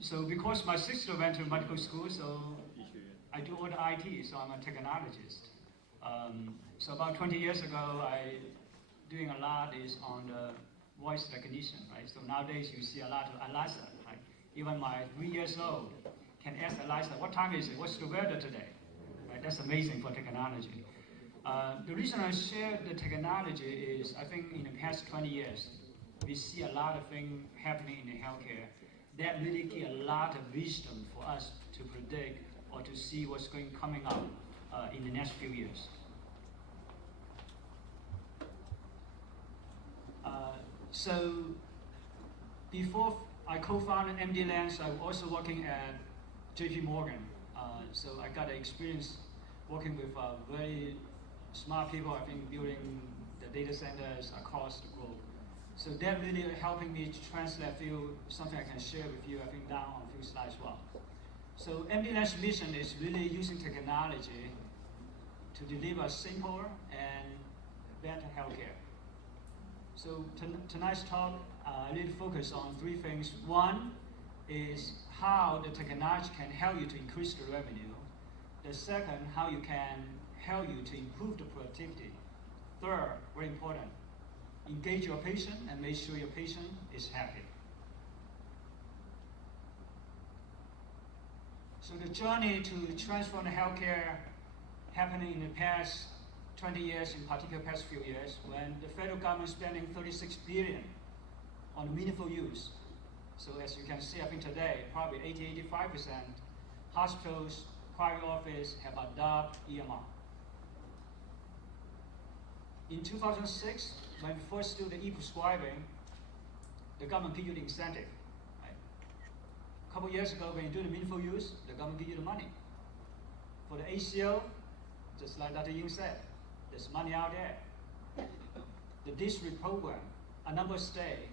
So because my sister went to medical school, so I do all the IT, so I'm a technologist. So about 20 years ago, I doing a lot is on the voice recognition, right? So nowadays you see a lot of Alexa, right? Even my 3 years old can ask Alexa, what time is it? What's the weather today? Right? That's amazing for technology. The reason I share the technology is I think in the past 20 years, we see a lot of things happening in the healthcare that really give a lot of wisdom for us to predict or to see what's coming up in the next few years. So before I co-founded Mdland, so I was also working at JP Morgan. So I got the experience working with very smart people, I think, building the data centers across the globe. So that really helping me to translate something I can share with you, I think, down on a few slides as well. So Mdland's mission is really using technology to deliver simpler and better healthcare. So tonight's talk really focus on three things. One is how the technology can help you to increase the revenue. The second, how you can help you to improve the productivity. Third, very important, engage your patient and make sure your patient is happy. So the journey to transform the healthcare happening in the past 20 years, in particular past few years, when the federal government is spending $36 billion on meaningful use. So as you can see, I think today, probably 80–85% hospitals, private office have adopted EMR. In 2006, when we first do the e-prescribing, the government gives you the incentive. Right? A couple years ago, when you do the meaningful use, the government gives you the money. For the ACO, just like Dr. Ying said, there's money out there. The district program, a number of states,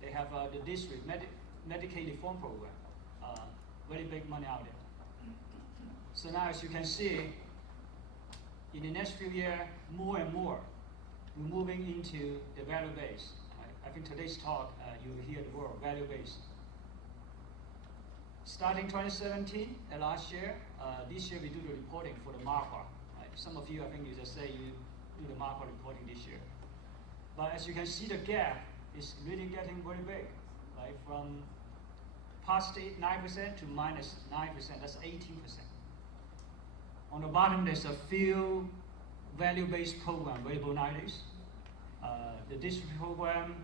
they have the district Medicaid reform program, very big money out there. So now, as you can see, in the next few years, more and more, we're moving into the value base. Right? I think today's talk, you will hear the word value base. Starting 2017, last year, this year we do the reporting for the MARPA. Right? Some of you, I think you just say you do the MARPA reporting this year. But as you can see, the gap is really getting very big, right? From positive 9% to minus 9%, that's 18%. On the bottom, there's a few value-based programs available nowadays. The district program,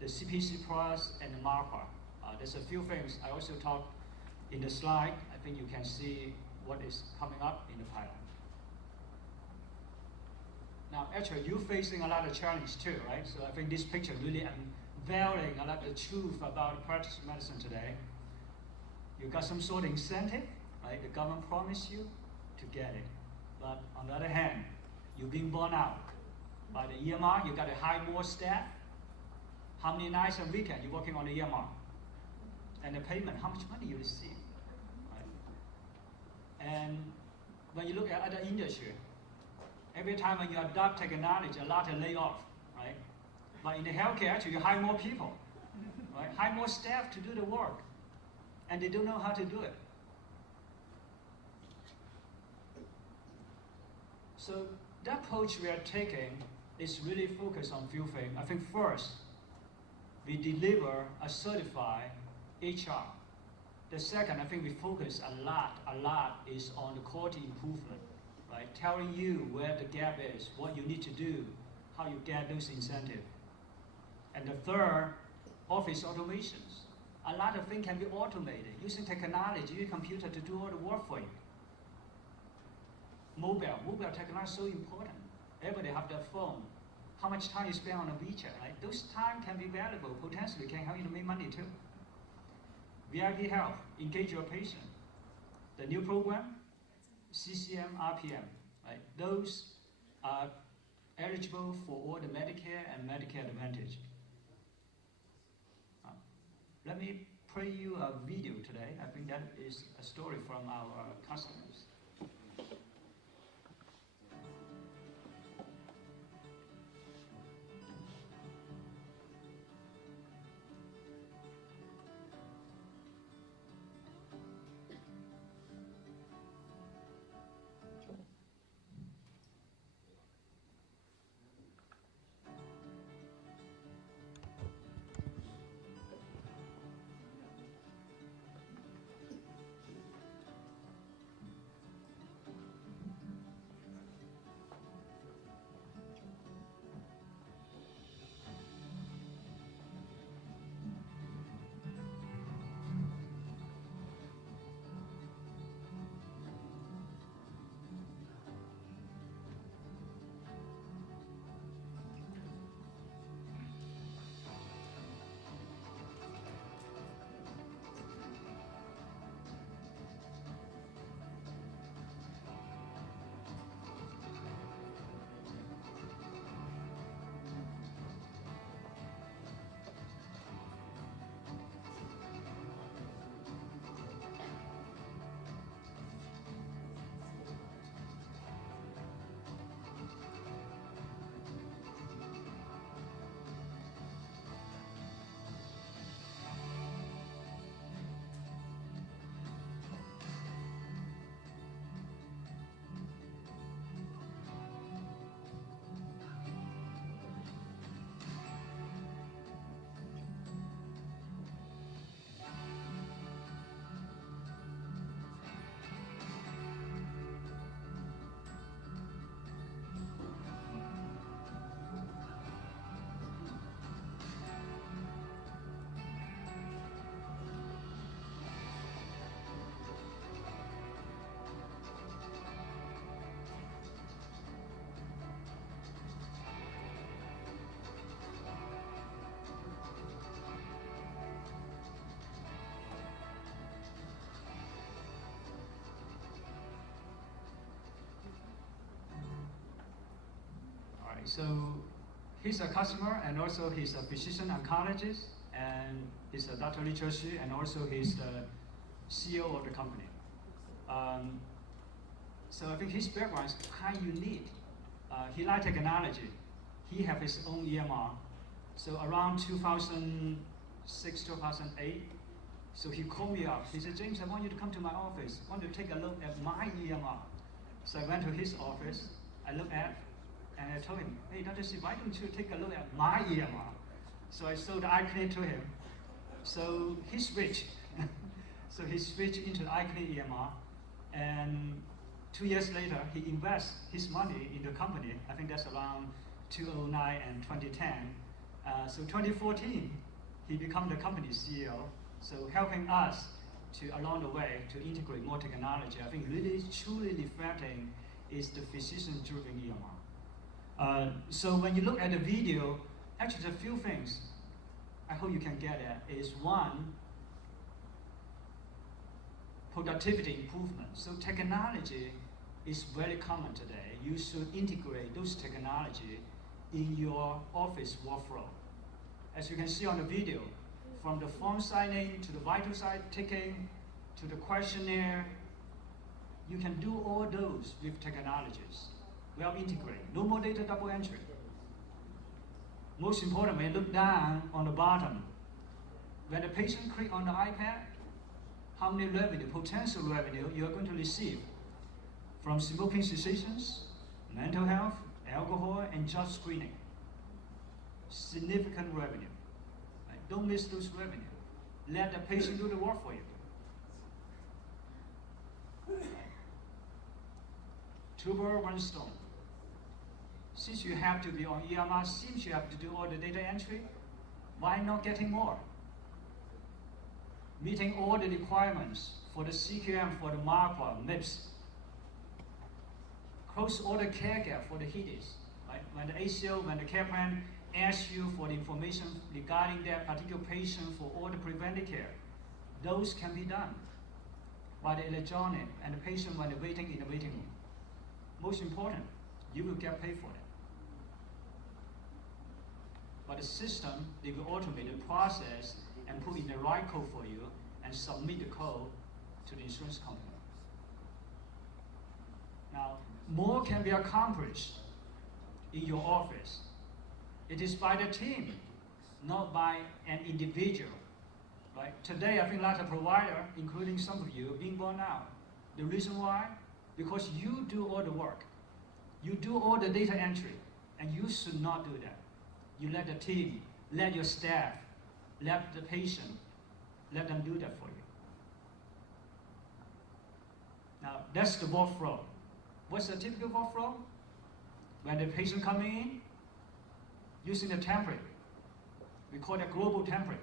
the CPC Plus, and the MARPA. There's a few things I also talked in the slide. I think you can see what is coming up in the pipeline. Now, actually, you're facing a lot of challenge too, right? So I think this picture really unveiling a lot of the truth about practice of medicine today. You got some sort of incentive, right? The government promised you to get it. But on the other hand, you're being burnt out by the EMR. You got to hire more staff. How many nights a weekend you're working on the EMR? And the payment, how much money you receive, right? And when you look at other industry, every time when you adopt technology, a lot of layoff, right? But in the healthcare, actually, you hire more people, right? Hire more staff to do the work, and they don't know how to do it. So the approach we are taking is really focused on a few things. I think first, we deliver a certified HR. The second, I think we focus a lot is on the quality improvement, right? Telling you where the gap is, what you need to do, how you get those incentives. And the third, office automations. A lot of things can be automated using technology, your computer to do all the work for you. Mobile technology is so important. Everybody have their phone. How much time you spend on a WeChat, right? Those time can be valuable, potentially can help you to make money too. VIP Health, engage your patient. The new program, CCM, RPM, right? Those are eligible for all the Medicare and Medicare Advantage. Let me play you a video today. I think that is a story from our customers. So he's a customer, and also he's a physician oncologist, and he's a Dr. Li Chexu, and also he's the CEO of the company. So I think his background is kind of unique. He likes technology. He has his own EMR. So around 2006, 2008, so he called me up. He said, James, I want you to come to my office. I want you to take a look at my EMR. So I went to his office. I looked at, and I told him, hey, Dr. C, why don't you take a look at my EMR? So I sold the iClinic to him. So he switched. So he switched into the iClinic EMR. And 2 years later, he invests his money in the company. I think that's around 2009 and 2010. So 2014, he became the company CEO. So helping us to, along the way, to integrate more technology. I think really, truly reflecting is the physician-driven EMR. So when you look at the video, actually a few things I hope you can get at is one, productivity improvement. So technology is very common today. You should integrate those technology in your office workflow. As you can see on the video, from the form signing to the vital sign taking to the questionnaire, you can do all those with technologies. Well integrated. No more data double entry. Most importantly, look down on the bottom. When the patient clicks on the iPad, how many revenue, potential revenue you are going to receive from smoking cessations, mental health, alcohol, and drug screening. Significant revenue. Right? Don't miss those revenue. Let the patient do the work for you. Right? Two birds, one stone. Since you have to be on EMR, since you have to do all the data entry, why not getting more? Meeting all the requirements for the CQM, for the MARPA, MIPS. Close all the care gap for the HIDIS. Right? When the ACO, when the care plan asks you for the information regarding that particular patient for all the preventive care, those can be done by the electronic and the patient when they're waiting in the waiting room. Most important, you will get paid for it. But the system, they will automate the process and put in the right code for you and submit the code to the insurance company. Now, more can be accomplished in your office. It is by the team, not by an individual. Right? Today, I think lots of providers, including some of you, are being burned out. The reason why? Because you do all the work. You do all the data entry, and you should not do that. You let the team, let your staff, let the patient, let them do that for you. Now, that's the workflow. What's the typical workflow? When the patient comes in, using the template, we call it global template.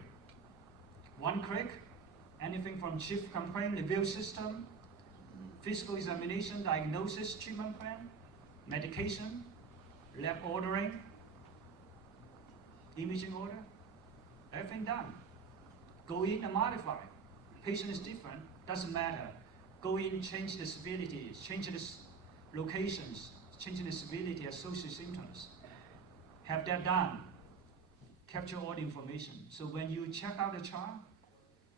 One click, anything from chief complaint review system, physical examination, diagnosis, treatment plan, medication, lab ordering, imaging order, everything done. Go in and modify. Patient is different, doesn't matter. Go in, change the severity, change the locations, change the severity, associated symptoms. Have that done. Capture all the information. So when you check out the chart,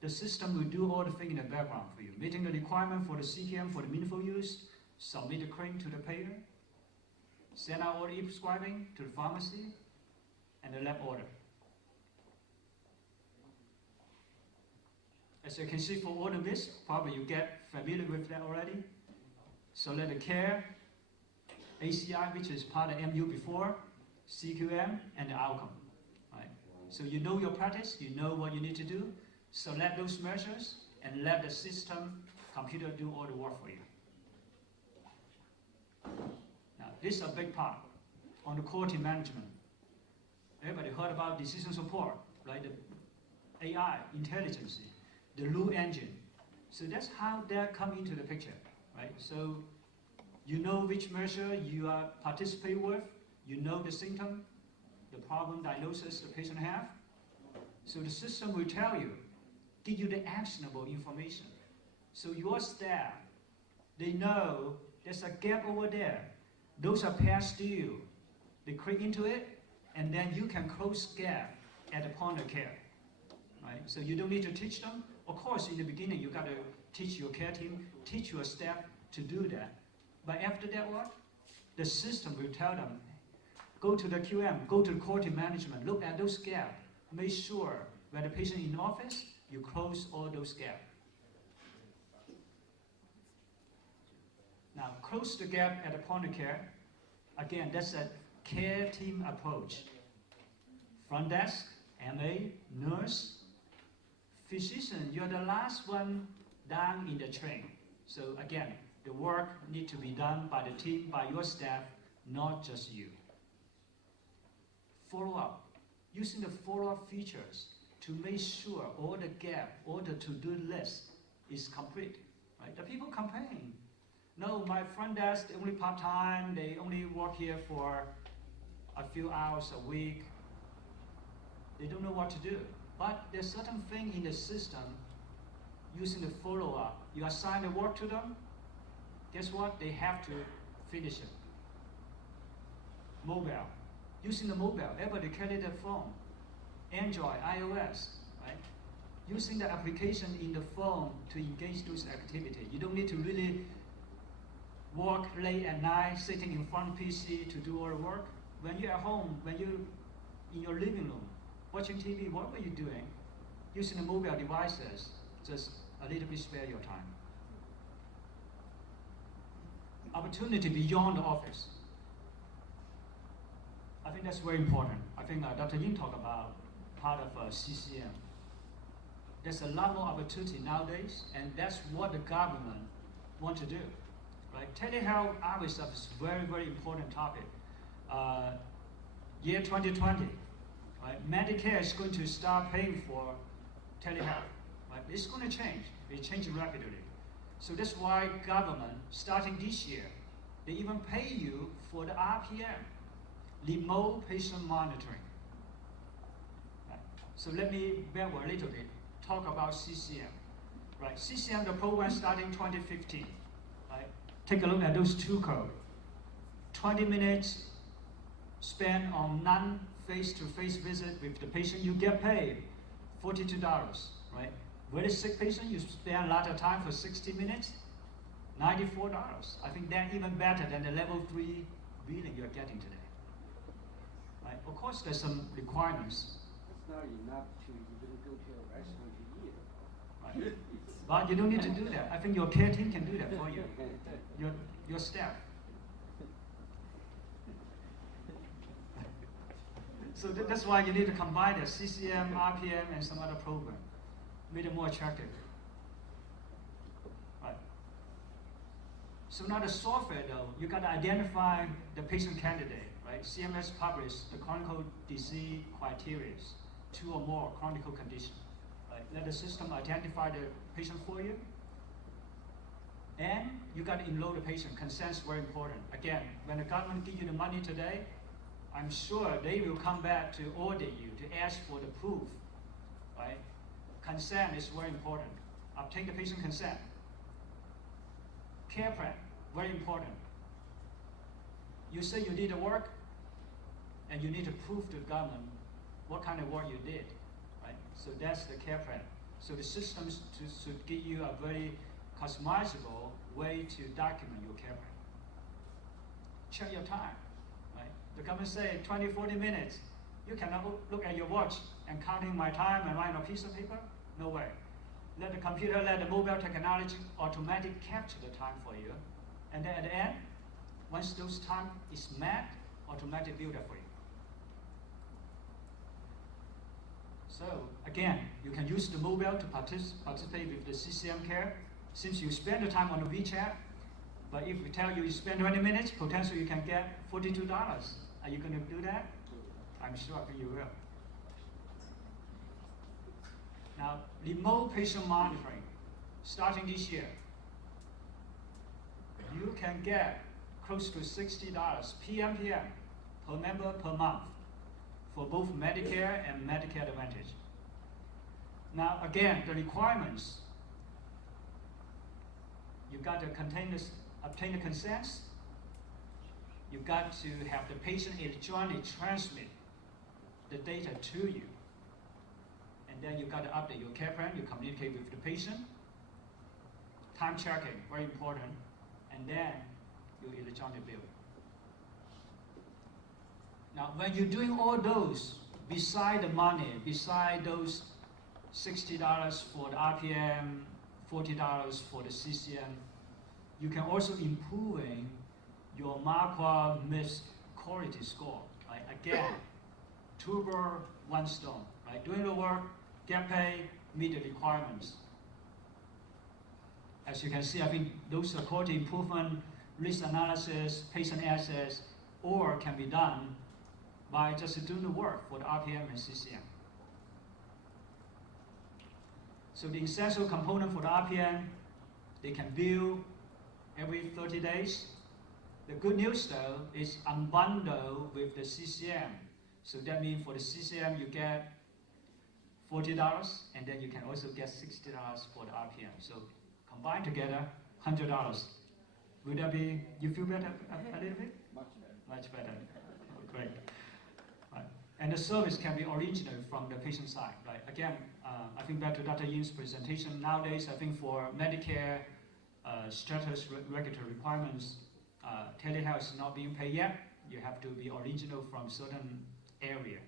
the system will do all the things in the background for you. Meeting the requirement for the CQM for the meaningful use, submit the claim to the payer, send out all the e-prescribing to the pharmacy, and the lab order. As you can see for all of this, probably you get familiar with that already. So let the care, ACI, which is part of MU before, CQM, and the outcome. Right? So you know your practice, you know what you need to do. Select those measures and let the system, computer do all the work for you. Now, this is a big part on the quality management. Everybody heard about decision support, right? The AI, intelligence, the rule engine. So that's how that come into the picture, right? So you know which measure you are participating with, you know the symptom, the problem diagnosis the patient have. So the system will tell you, give you the actionable information. So your staff, they know there's a gap over there. Those are past due. they click into it, and then you can close gap at the point of care. Right? So you don't need to teach them. Of course, in the beginning, you got to teach your care team, teach your staff to do that. But after that, what? The system will tell them, go to the QM, go to the quality management, look at those gaps. Make sure when the patient in office, you close all those gaps. Now, close the gap at the point of care. Again, that's a care team approach. Front desk, MA, nurse, physician, you're the last one down in the train. So again, the work needs to be done by the team, by your staff, not just you. Follow-up. Using the follow-up features to make sure all the gap, all the to-do list is complete. Right? The people complain. No, my front desk, they only part-time, they only work here for a few hours a week. They don't know what to do. But there's certain thing in the system, using the follow-up, you assign the work to them, guess what? They have to finish it. Mobile. Using the mobile, everybody carry their phone. Android, iOS, right? Using the application in the phone to engage those activities. You don't need to really work late at night, sitting in front of PC to do all the work. When you're at home, when you're in your living room, watching TV, what were you doing? Using the mobile devices, just a little bit spare your time. Opportunity beyond the office. I think that's very important. I think Dr. Yin talked about part of CCM. There's a lot more opportunity nowadays, and that's what the government want to do. Right? Telehealth obviously is a very, very important topic. Year 2020, right? Medicare is going to start paying for telehealth. Right? It's going to change. It's changing rapidly. So that's why government, starting this year, they even pay you for the RPM, remote patient monitoring. Right? So let me backward a little bit, talk about CCM. Right? CCM, the program starting 2015. Right? Take a look at those two codes. 20 minutes spent on non-face-to-face visit with the patient, you get paid $42, right? Very sick patient, you spend a lot of time for 60 minutes, $94. I think that's even better than the level 3 billing you're getting today. Right? Of course, there's some requirements. It's not enough to even go to a restaurant to eat. Right? But you don't need to do that. I think your care team can do that for you, your staff. So that's why you need to combine the CCM, RPM, and some other program. Make it more attractive. Right. So now the software, though, you got to identify the patient candidate, right? CMS published the chronic disease criteria, 2 or more chronic conditions. Right? Let the system identify the patient for you. And you got to enroll the patient. Consent is very important. Again, when the government gives you the money today, I'm sure they will come back to audit you, to ask for the proof, right? Consent is very important. Obtain the patient consent. Care plan, very important. You say you did the work, and you need to prove to the government what kind of work you did, right? So that's the care plan. So the systems should give you a very customizable way to document your care plan. Check your time. The government say 20, 40 minutes. You cannot look at your watch and counting my time and write on a piece of paper? No way. Let the computer, let the mobile technology automatically capture the time for you. And then at the end, once those time is met, automatically build it for you. So again, you can use the mobile to participate with the CCM care. Since you spend the time on the WeChat, but if we tell you spend 20 minutes, potentially you can get $42. Are you going to do that? I'm sure you will. Now, remote patient monitoring, starting this year, you can get close to $60 PMPM per member per month for both Medicare and Medicare Advantage. Now, again, the requirements, you got to obtain the consents, you got to have the patient electronically transmit the data to you. And then you got to update your care plan, you communicate with the patient, time tracking, very important, and then your electronic bill. Now, when you're doing all those, beside the money, beside those $60 for the RPM, $40 for the CCM, you can also improving your Marquardt mix quality score. Right? Again, two birds, one stone. Right? Doing the work, get paid, meet the requirements. As you can see, I think those are quality improvement, risk analysis, patient access, all can be done by just doing the work for the RPM and CCM. So the essential component for the RPM, they can bill every 30 days. The good news though is unbundled with the CCM. So that means for the CCM you get $40 and then you can also get $60 for the RPM. So combined together, $100. Would that be, you feel better a little bit? Much better. Much better. Great. Right. And the service can be original from the patient side. Right? Again, I think back to Dr. Yin's presentation, nowadays I think for Medicare status regulatory requirements, telehealth is not being paid yet. You have to be original from certain area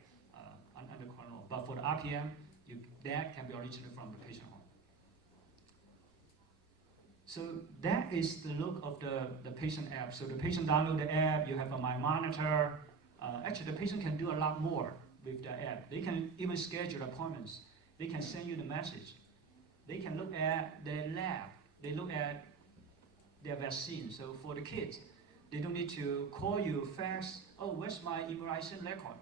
under current law. But for the RPM, that can be original from the patient home. So that is the look of the patient app. So the patient download the app, you have a My Monitor. Actually, the patient can do a lot more with the app. They can even schedule appointments. They can send you the message. They can look at their lab. They look at their vaccine. So for the kids, they don't need to call you fast. Oh, where's my immunization record?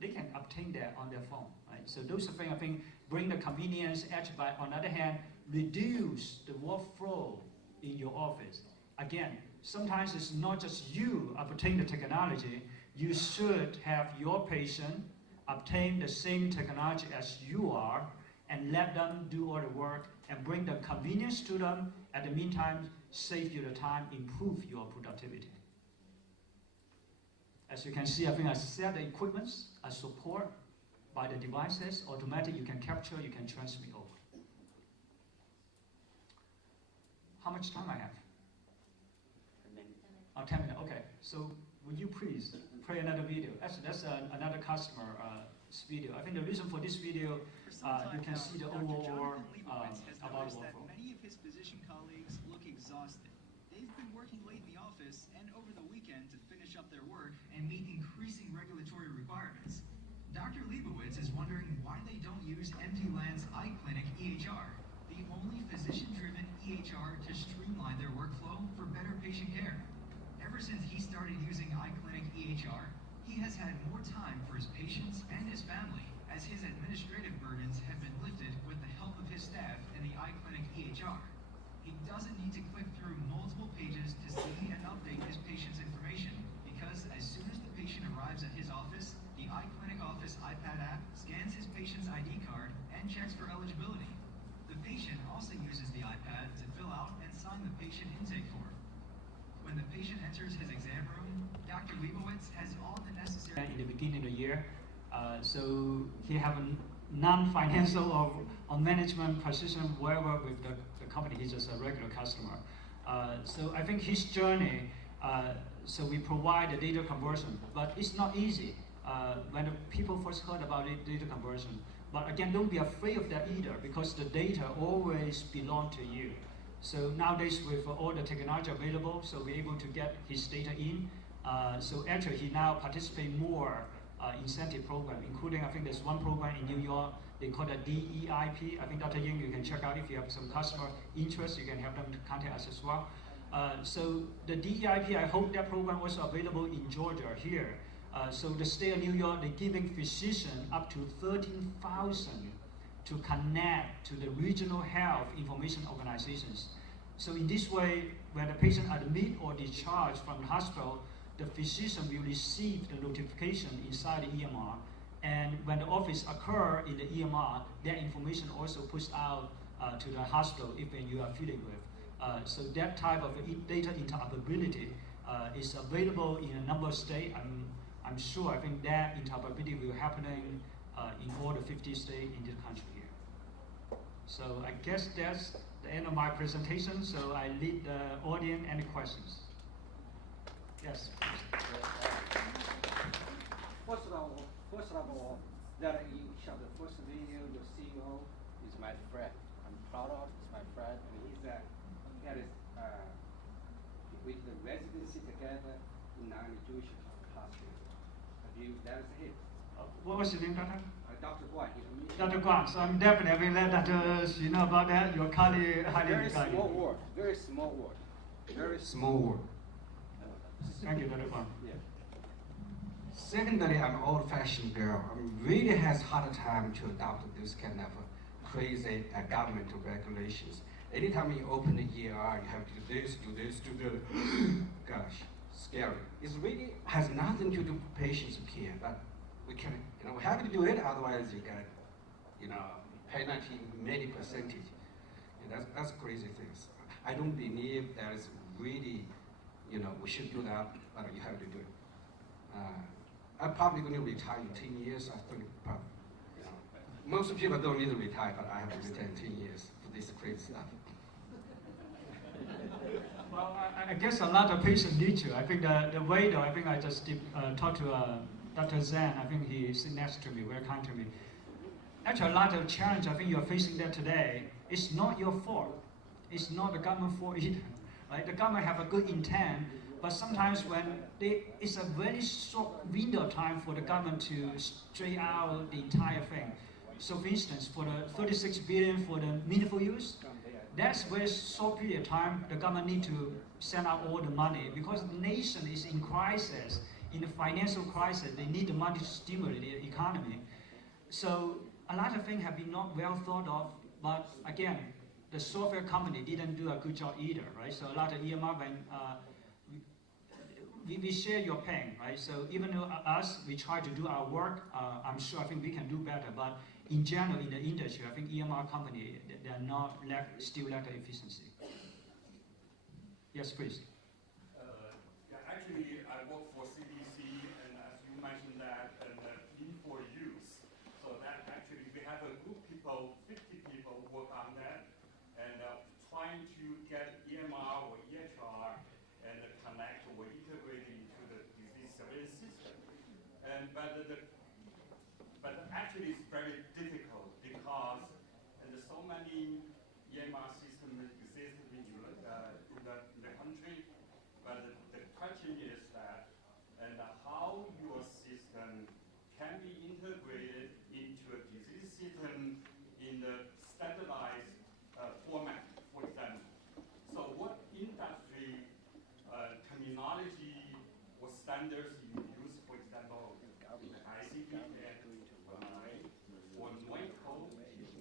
They can obtain that on their phone. Right? So those are things I think bring the convenience. Actually, but on the other hand, reduce the workflow in your office. Again, sometimes it's not just you obtain the technology. You should have your patient obtain the same technology as you are and let them do all the work and bring the convenience to them. At the meantime, save you the time, improve your productivity. As you can see, I think I set the equipments, I support by the devices, automatic, you can capture, you can transmit over. How much time I have? 10 minutes. Oh, 10 minutes, okay. So would you please play another video? Actually, that's another customer's video. I think the reason for this video, you can see the overall about workflow. Many of his physician colleagues look exhausted. They've been working late in the office and over the weekend to finish up their work and meet increasing regulatory requirements. Dr. Leibowitz is wondering why they don't use Mdland's iClinic EHR, the only physician-driven EHR to streamline their workflow for better patient care. Ever since he started using iClinic EHR, he has had more time for his patients and his family, as his administrative burdens have been lifted with the help of his staff in the iClinic EHR. He doesn't need to click through multiple pages to see and update his patient's information, because as soon as the patient arrives at his office, the iClinic Office iPad app scans his patient's ID card and checks for eligibility. The patient also uses the iPad to fill out and sign the patient intake form. When the patient enters his exam room, Dr. Leibowitz has all the necessary... In the beginning of the year, so he have a non-financial or management position wherever with the company. He's just a regular customer. So I think his journey, so we provide the data conversion, but it's not easy. When the people first heard about it, data conversion. But again, don't be afraid of that either, because the data always belong to you. So nowadays with all the technology available, so we're able to get his data in. So actually he now participates more incentive program, including I think there's one program in New York, they call it DEIP. I think Dr. Yin, you can check out if you have some customer interest, you can have them to contact us as well. So the DEIP, I hope that program was available in Georgia here. So the state of New York, they're giving physicians up to $13,000 to connect to the regional health information organizations. So in this way, when the patient admit or discharged from the hospital, the physician will receive the notification inside the EMR. And when the office occur in the EMR, that information also pushed out to the hospital if you are affiliated with. So that type of data interoperability is available in a number of states. I'm sure, I think that interoperability will be happening in all the 50 states in this country here. So I guess that's the end of my presentation, so I leave the audience any questions. Yes, please. First of all, that you shot the first video, your CEO is my friend. I'm proud of, he's my friend, and he's with the residency together in non-Jewish hospital. That is him. What was your name, Doctor? Dr. Guan. Dr. Guan. So I'm definitely let Dr. You know about that. Your colleague, highly Very regarded. small word. Very small word. Very small word. Thank you, Dr. Guan. Yeah. Secondly, I'm an old-fashioned girl. I really has hard time to adopt this kind of crazy government regulations. Anytime you open the ER, you have to do this, do this, do that. Gosh, scary. It really has nothing to do with patients' care, but we can, we have to do it. Otherwise, you got, penalty many percentage. And that's crazy things. I don't believe that is really, we should do that, but you have to do it. I'm probably going to retire in 10 years. I think probably, most people don't need to retire, but I have to retire in 10 years for this crazy stuff. Well, I guess a lot of patients need to. I think the way though, I think I just talked to Dr. Zhang. I think he sits next to me, very kind to me. Actually, a lot of challenge I think you're facing that today. It's not your fault. It's not the government fault either. Right? The government have a good intent, but sometimes when it's a very short window of time for the government to straighten out the entire thing. So for instance, for the 36 billion for the meaningful use, that's very short period of time the government need to send out all the money because the nation is in crisis, in the financial crisis, they need the money to stimulate the economy. So a lot of things have been not well thought of, but again, the software company didn't do a good job either, right? So a lot of EMR, we share your pain, right? So even though us, we try to do our work, I'm sure I think we can do better, but in general, in the industry, I think EMR company, they are not still lack the efficiency. Yes, please. Actually, I work for CDC, and as you mentioned that, and for use. So that actually we have a group of people, 50 people work on that, and trying to get EMR or EHR and connect or integrate into the disease surveillance system. And but actually it's very difficult because there's so many EMR systems exist in the country. But the question is that, and how your system can be integrated into a disease system in the standardized format, for example. So what industry terminology or standards you use, for example, ICD or NOI code,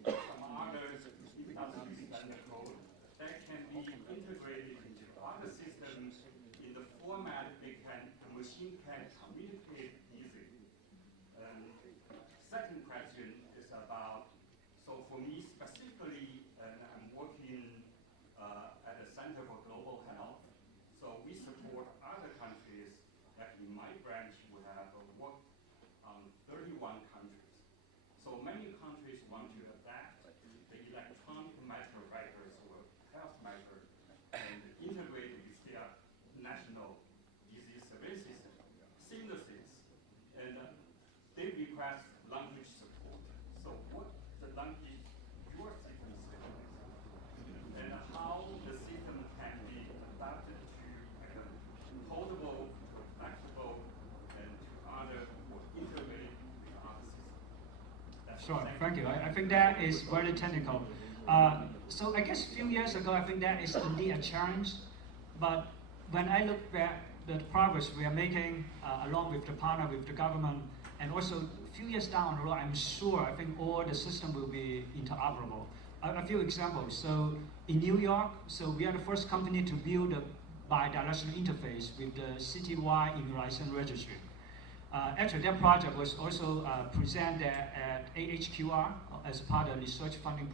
some other industry standard code that can be integrated into other systems in the format the machine can communicate easily. Second question is about, so for me specifically, I'm working at the Center for Global Health. So we support other countries. Like in my branch, we have worked on 31 countries. So many countries want to adapt the electronic medical records or health records and integrate with their national disease surveillance system seamlessly. And they request language support. So what the language your system is, and how the system can be adapted to portable, to flexible, and to other or integrate with other systems. Sure, thank you. I think that is very technical. So I guess a few years ago, I think that is indeed a challenge. But when I look back the progress we are making along with the partner, with the government, and also a few years down the road, I'm sure I think all the system will be interoperable. A few examples. So in New York, so we are the first company to build a bi-directional interface with the citywide immunization registry. Actually, that project was also presented at AHQR as part of the research funding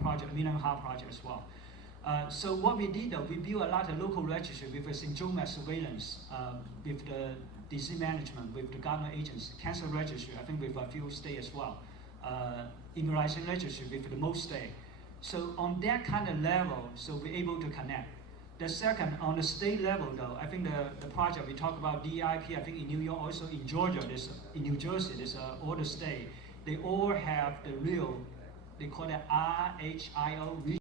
project, Mdland project as well. So what we did, we built a lot of local registry with the syndromic surveillance, with the disease management, with the government agents, cancer registry, I think with a few states as well, immunization registry with the most state. So on that kind of level, so we're able to connect. The second, on the state level though, I think the project we talk about DIP, I think in New York, also in Georgia, in New Jersey, there's all the state, they all have the real, they call it RHIO,